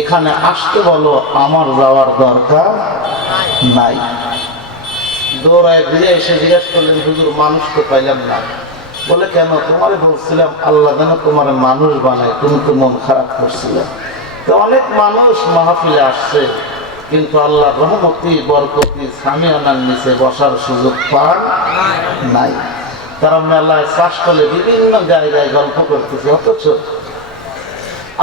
এখানে আসতে বলো, আমার যাওয়ার দরকার নাই। দৌড়ায় ঘুরে এসে জিজ্ঞেস করলেন, হুজুর, মানুষ তো পাইলাম না। বলে, কেন? তোমারে বলছিলাম, আল্লাহ যেন তোমার মানুষ বানায়। তুমি তো মন খারাপ করছিলে। তো অনেক মানুষ মাহফিলে আসছে, কিন্তু আল্লাহ রহমতি, বরকতি, সামিয়ানার নিচে বসার সুযোগ পান নাই। তারা মেলায় চাষ করলে বিভিন্ন জায়গায় গল্প করতেছে, অথচ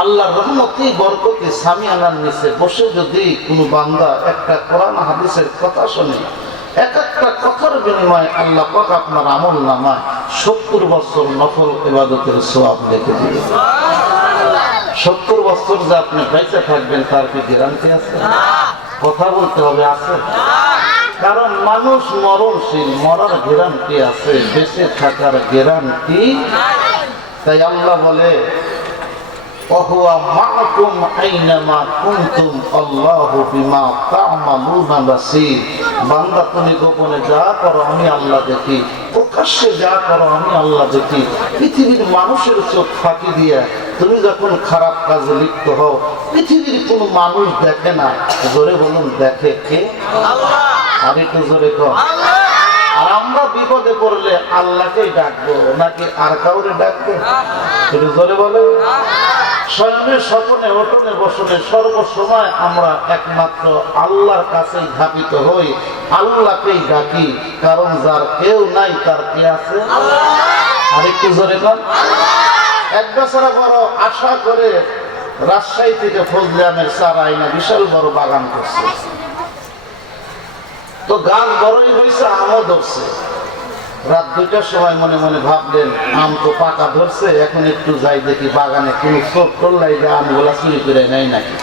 আল্লাহ রহমতি, বরকতি সামিয়ানার নিচে বসে যদি কোনো বান্দা একটা কোরআন হাদিসের কথা শোনে, এক একটা কথার বিনিময়ে আল্লাহ পাক আপনার আমল নামায় সত্তর বছর নফল ইবাদতের সোয়াব লিখে দিবে। সত্তর বছর যে আপনি বেঁচে থাকবেন, তার কি গ্যারান্টি আছে? কথা বলতে হবে, আছে? কারণ মানুষ মরণশীল, মরার গ্যারান্টি আছে, বেঁচে থাকার গ্যারান্টি তাই আল্লাহ বলে وهو معكم أينما كنتم الله بما تعملون بصير বান্দা তুমি গোপনে যা করো আমি আল্লাহ দেখি প্রকাশ্যে যা করো আমি আল্লাহ দেখি পৃথিবীর মানুষের চোখ ফাঁকি দিয়ে তুমি যখন খারাপ কাজে লিপ্ত হও পৃথিবীর কোনো মানুষ দেখে না জোরে বলুন দেখে কে আর একটু জোরে কর আর আমরা বিপদে পড়লে আল্লাহকেই ডাকবো নাকি আর কাউরে ডাকবো একটু জোরে বলে স্বয়ংের স্বপনে ওটনে বসনে সর্বসময় আমরা একমাত্র আল্লাহর কাছেই ধাপিত হই আল্লাহকেই ডাকি কারণ যার কেউ নাই তার কে আছে? আর একটু জোরে কর এক বছর বড় আশা করে রাজশাহী থেকে ফজলে আমের চারা আইনা বিশাল বড় বাগান করছে। তো গাছ বড়ই হয়েছে আমও ধরছে। রাত দুইটার সময় মনে মনে ভাবলেন, আম তো পাকা ধরছে, এখন একটু যাই দেখি বাগানে কোনো চোখ করলাই যে আমগুলা চুরি করে নেই নাকি।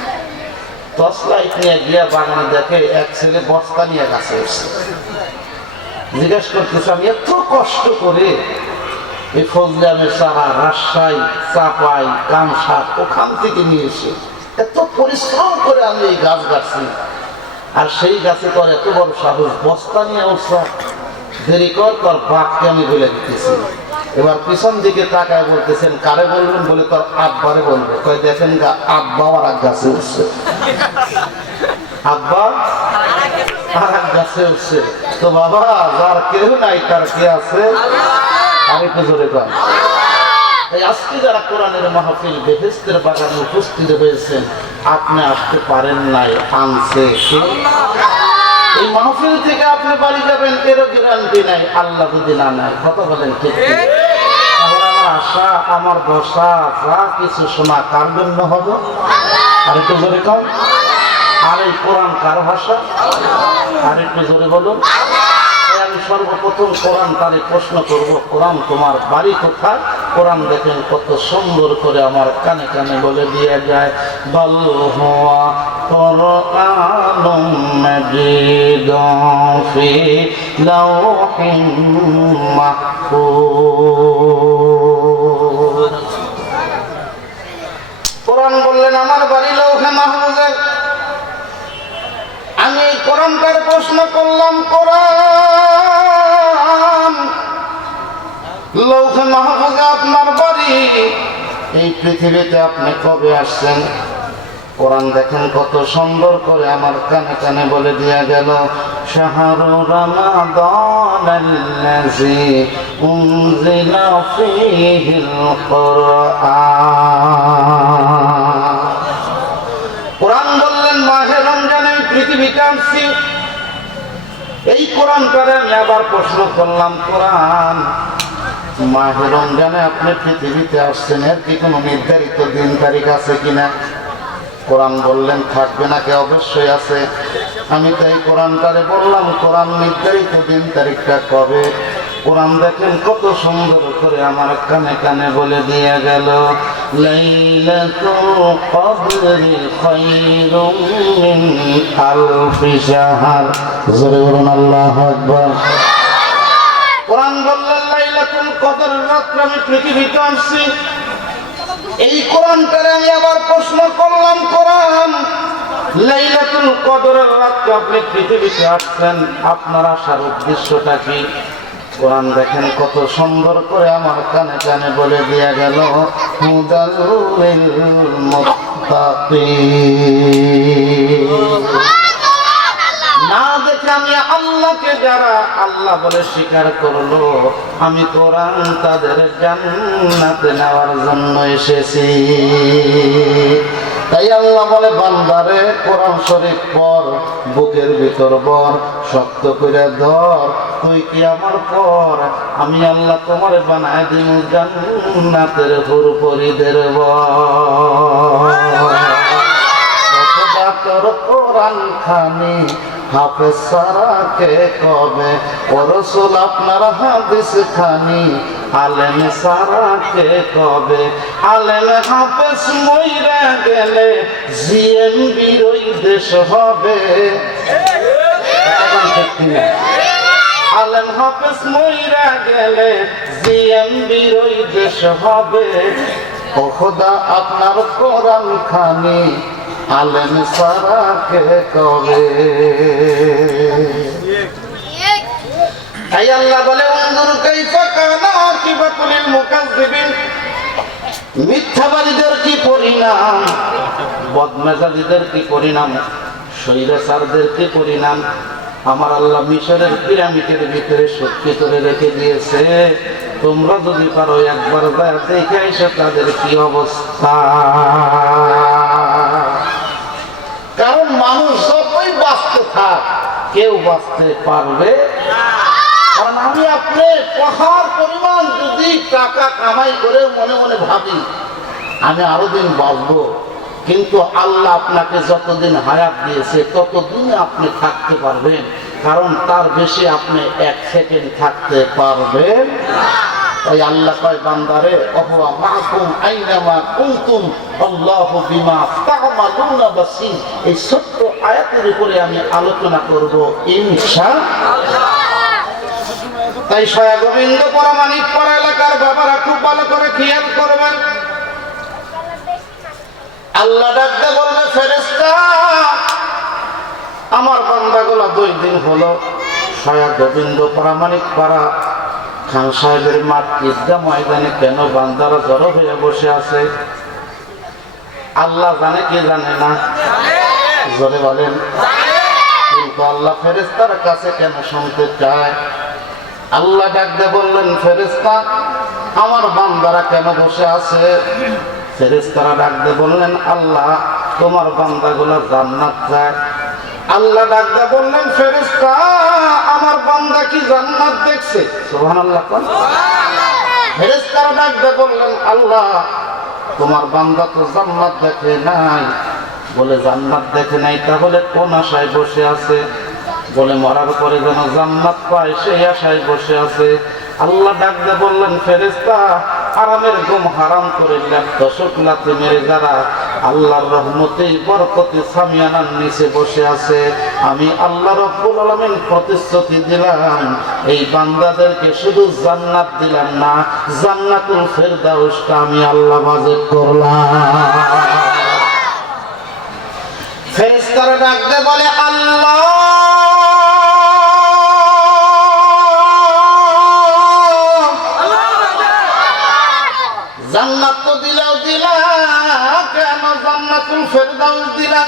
টর্চ লাইট নিয়ে গিয়া বাগানে দেখে এক ছেলে বস্তা নিয়ে গাছে উঠছে। জিজ্ঞেস করতেছে, আমি এত কষ্ট করে এই ফজলে আমের চারা রাজশাহী, চাপাই কামসা ওখান থেকে নিয়ে এসে এত পরিশ্রম করে আমি এই গাছ গাছছি। আর সেই গাছে তোর এত বড় সাহস, বস্তা নিয়ে উঠছে। দেরি কর তোর বাপকে আমি বলে দিতেছি। এবার পিছন দিকে তাকায় বলতেছেন কারে বলবেন? বলে তোর আব্বারে বলবে। কয় দেখেন গা আব্বা আর এক গাছে উঠছে। আব্বা আর এক গাছে উঠছে। তো বাবা যার কেউ নাই তার কে আছে? আমি একটু জোরে কর। এই আজকে যারা কোরআনের মাহফিল বেহেস্তের বাগানে উপস্থিত হয়েছেন আপনি আসতে পারেন নাই আনছে? এই মাহফিল থেকে আপনি বাড়ি যাবেন এরও গ্যারান্টি নাই। আল্লাহ যদি না নেয় কথা বলেন ঠিক আমার আশা আমার বসা যা কিছু শোনা কার জন্য হবে? আর একটু জোরে কম। আর এই কোরআন কার ভাষা? আর একটু জোরে বলুন। আমি সর্বপ্রথম কোরআন তারে প্রশ্ন করব কোরআন তোমার বাড়ি কোথায়? কোরআন দেখেন, কত সুন্দর করে আমার কানে কানে বলে দিয়ে যায়, বল বললেন, আমার আমি কোরআনটার প্রশ্ন করলাম, কোরআন লৌহে মাহফুজে আপনার বাড়ি। এই পৃথিবীতে আপনি কবে আসছেন? কোরআন দেখেন কত সুন্দর করে আমার কানে কানে বলে দিয়া গেল, শাহরু রমাদান আল্লাযী উনজিলা ফীহিল কোরআন। কোরআন বললেন, মাহে রমজানে পৃথিবীতে আসছি। এই কোরআনটারে আমি আবার প্রশ্ন করলাম, কোরআন মাহে রমজানে আপনি পৃথিবীতে আসছেন, এর কি কোনো নির্ধারিত দিন তারিখ আছে কিনা? কোরআন বললেন, থাকবে না কে অবশ্যই আছে। আমি তাই কোরআনটারে বললাম, কোরআন নির্ধারিত দিন তারিখটা কবে? কোরআন দেখেন কত সুন্দর করে আমার কানে কানে বলে দিয়ে গেল, লাইলাতুল কদরি খায়রুম মিন আলফি শাহর জোরে বলুন আল্লাহু আকবার কোরআন বললেন লাইলাতুল রাত্রে আমি পৃথিবীতে আসছি। এই কোরআনটারে আমি আবার প্রশ্ন করলাম, কোরআন। লাইলাতুল কদরের রাত্রে আপনি পৃথিবীতে আসছেন, আপনার আসার উদ্দেশ্যটা কি? কোরআন দেখেন কত সুন্দর করে আমার কানে কানে বলে দিয়া গেল হুদাল লিল আল্লাহকে যারা আল্লাহ বলে স্বীকার করল আমি কোরআন তাদের জান্নাতে নেওয়ার জন্য এসেছি। তাই আল্লাহ বলে বান্দারে কোরআন শরীফ পর বুকের ভিতর বর শক্ত করে ধর তুই কি আমার পর? আমি আল্লাহ তোমার বানায় দিন জান্নাতের হুরপরিদের বর তোর কোরআন খানি হাফেজ সারাকে কবে? ও রসুল, আপনার হাদিস খানি। আলেম সারাকে কবে? আলেম হাফেজ মইরা গেলে জিএমবির ওই দেশ হবে। আলেম হাফেজ মইরা গেলে জিএমবির ওই দেশ হবে। ও খোদা, আপনার কোরআন খানি। আলেম সারাকে কবে? তাই আল্লাহ বলে উনজুর কাইফা কানা আকিবাতুল মুকাজ্জিবিন মিথ্যাবাদীদের কি পরিণাম? বদমেজাজিদের কি পরিণাম? স্বৈরাচারদের কি পরিণাম? আমার আল্লাহ মিশরের পিরামিডের ভিতরে সত্যি করে রেখে দিয়েছে। তোমরা যদি পারো একবার দেখে এসে তাদের কি অবস্থা কারণ মানুষ যতই বাঁচতে থাক কেউ বাঁচতে পারবে? কারণ আমি আপনি পাহাড় পরিমাণ যদি টাকা কামাই করে মনে মনে ভাবি, আমি আরও দিন বাঁচবো। কিন্তু আল্লাহ আপনাকে যতদিন হায়াত দিয়েছে, ততদিন আপনি থাকতে পারবেন। কারণ তার বেশি আপনি এক সেকেন্ড থাকতে পারবেন। তাই আল্লাহ কয়, বান্দারে, অহুয়া মাকুম, আইনামা কুনতুম, আল্লাহু বিমা বাসীর। এই ছোট্ট আয়াতের উপরে আমি আলোচনা করব ইনশাআল্লাহ তাই সয়া গোবিন্দ পরমাণিক পর এলাকার বাবারা খুব ভালো করে খেয়াল করবেন। আল্লাহ ডাকতে বলবে ফেরেস্তা আমার বান্দাগুলা দুই দিন হলো সয়া গোবিন্দ পরামানিক পাড়া খান সাহেবের মাঠ ঈদগা ময়দানে কেন বান্দারা জড়ো হয়ে বসে আছে? আল্লাহ জানে কি জানে না? জোরে বলেন, কিন্তু আল্লাহ ফেরেস্তার কাছে কেন শুনতে চায়? আল্লাহ ডাকতে বললেন ফেরেস্তা আমার বান্দারা কেন বসে আছে? ফেরেস্তারা ডাকতে বললেন, আল্লাহ, তোমার বান্দাগুলা জান্নাত চায় আল্লাহ ডাকতে বললেন ফেরেস্তা আমার বান্দা কি জান্নাত দেখছে? সুবহানাল্লাহ ফেরেস্তারা ডাকতে বললেন, আল্লাহ, তোমার বান্দা তো জান্নাত দেখে নাই। বলে, জান্নাত দেখে নাই তাহলে কোন আশায় বসে আছে? বলে, মরার পরে যেন জান্নাত পায়, সেই আশায় বসে আছে। আল্লাহ ডাকতে বললেন ফেরেস্তা আরামের ঘুম হারাম করে দশক লাথি মেরে যারা আল্লাহর রহমতেই বরকতি সামিয়ানার নিচে বসে আছে, আমি আল্লাহ রব্বুল আলমিন প্রতিশ্রুতি দিলাম, এই বান্দাদেরকে শুধু জান্নাত দিলাম না, জান্নাতুল ফেরদাউসটা আমি আল্লাহ বাজেট করলাম। ফেরেস্তারা ডাকতে বলে, আল্লাহ। জান্নাত তো দিলাও, দিলা। কেন জান্নাতুল ফেরদাউস দিলা?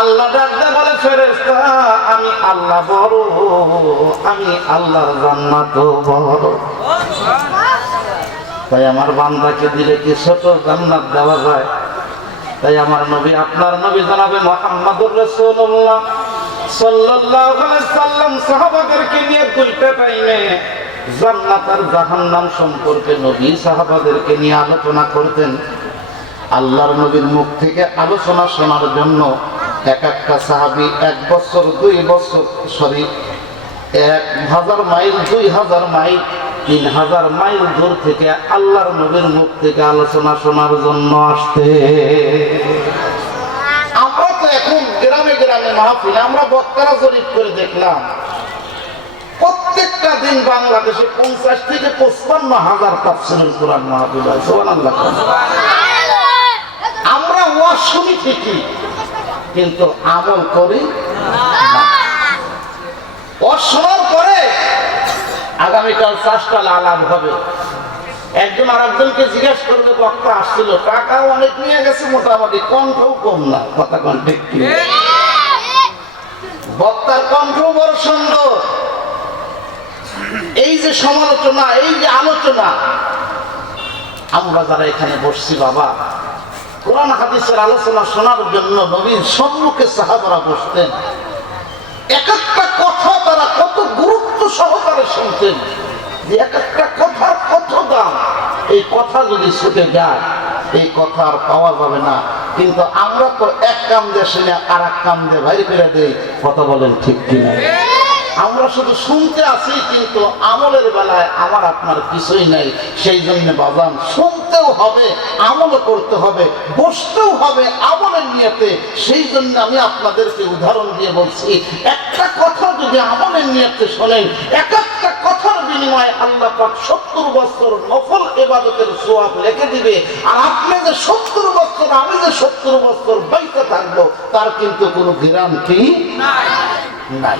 আল্লাহ ডাকতে বলে ফেরেস্তা আমি আল্লাহ বড়, আমি আল্লাহর জান্নাত বড়। তাই আমার বান্দাকে দিলে কি ছোট জান্নাত দেওয়া যায়? তাই আমার নবী, আপনার নবী জানাবে মোহাম্মদুর রাসূলুল্লাহ। সাল্লাল্লাহু আলাইহি সাল্লাম সাহাবাদেরকে নিয়ে দুইটা টাইমে জান্নাত আর জাহান্নাম সম্পর্কে নবী সাহাবাদেরকে নিয়ে আলোচনা করতেন। আল্লাহর নবীর মুখ থেকে আলোচনা শোনার জন্য এক একটা সাহাবি এক বছর, দুই বছর, সরি, এক হাজার মাইল, দুই হাজার মাইল তিন হাজার মাইল দূর থেকে আল্লাহর নবীর মুখ থেকে আলোচনা শোনার জন্য আসতে আমরা তো এখন গ্রামে গ্রামে মাহফিল, আমরা বক্তারা জরিপ করে দেখলাম, প্রত্যেকটা দিন বাংলাদেশে পঞ্চাশ থেকে পঁচপান্ন হাজার তাফসিরুল কোরআন মাহফিল আমরা ওয়াজ শুনি ঠিকই, কিন্তু আমল করি না। পরে আগামীকাল চাষটা আলাপ হবে। একজন আর একজনকে জিজ্ঞেস করবে বক্তা আসছিল টাকা অনেক নিয়ে গেছে, মোটামুটি কণ্ঠও কম না, কথা কন ঠিক বক্তার কণ্ঠ বড় সুন্দর। এই যে সমালোচনা, এই যে আলোচনা, আমরা যারা এখানে বসছি, বাবা, কোরআন হাদিসের আলোচনা শোনার জন্য নবীন সম্মুখে সাহাবারা বসতেন। এক একটা কথা তারা সহকারে শুনতেন যে এক একটা কথার কত দাম। এই কথা যদি ছুটে যায়, এই কথা আর পাওয়া যাবে না। কিন্তু আমরা তো এক কাম দিয়ে শুনে আর এক কাম দিয়ে ভাই ফেরে দিই। কথা বলেন ঠিক কিনা? আমরা শুধু শুনতে আছি কিন্তু আমলের বেলায় আমার আপনার কিছুই নাই। সেই জন্য বাজান শুনতেও হবে আমলও করতে হবে বসতেও হবে আমলের নিয়েতে। সেই জন্য আমি আপনাদেরকে উদাহরণ দিয়ে বলছি একটা কথা যদি আমলের নিয়েতে শোনেন এক একটা কথার বিনিময়ে আল্লাহ পাক সত্তর বছর নফল এবাদতের সোয়াব লিখে দিবে। আর আপনি যে সত্তর বছর আমি যে সত্তর বছর বাইতে থাকব তার কিন্তু কোনো গ্যারান্টি নাই।